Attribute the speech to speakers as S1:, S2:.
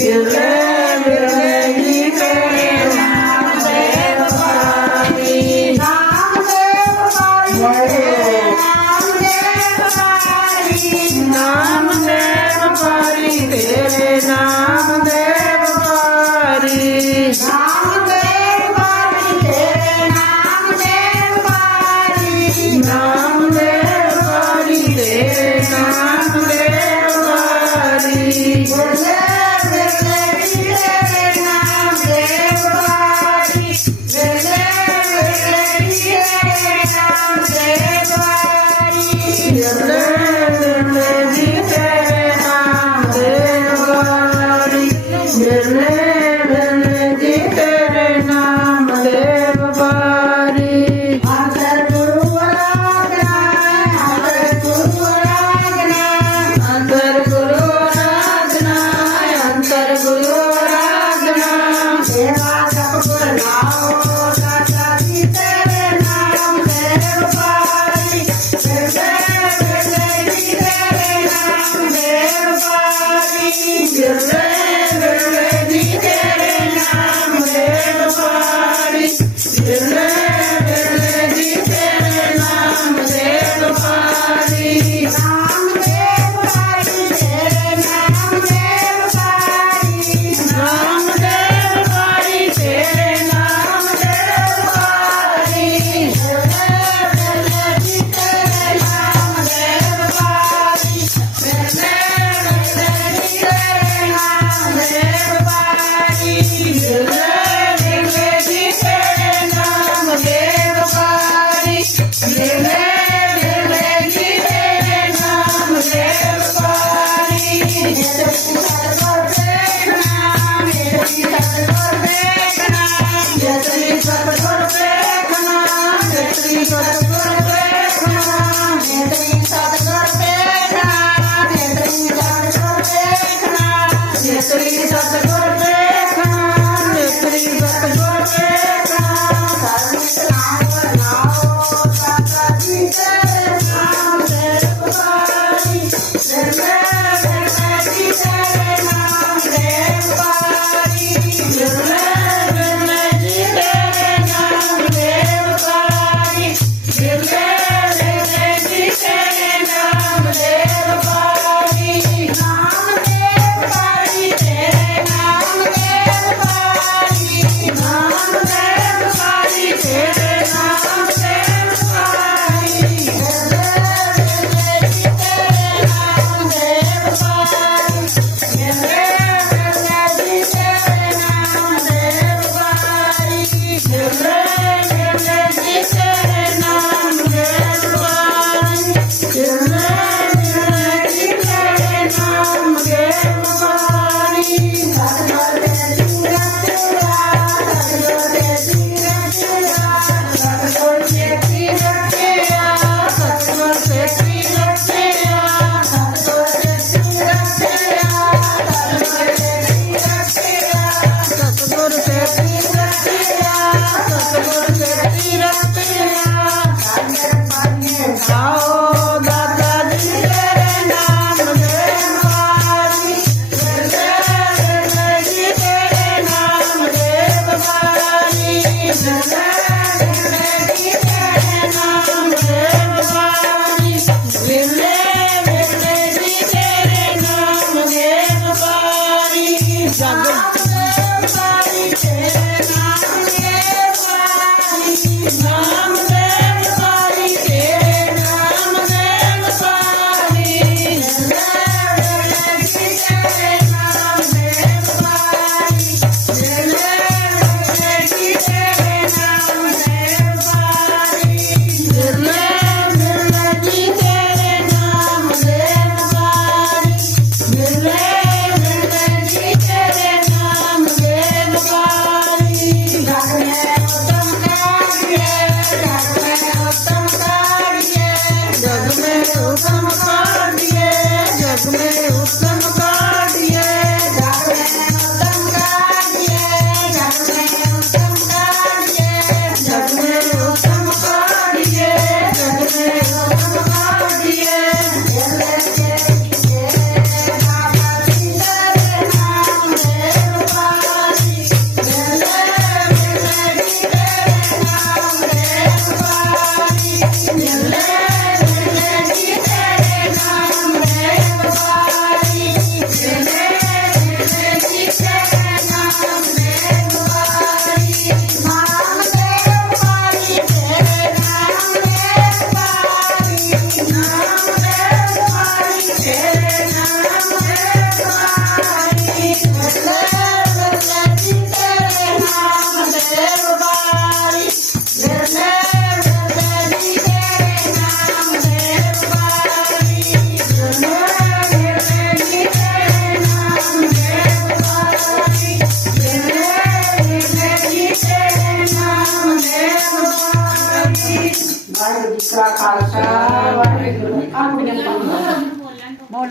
S1: till Thank
S2: Sasha.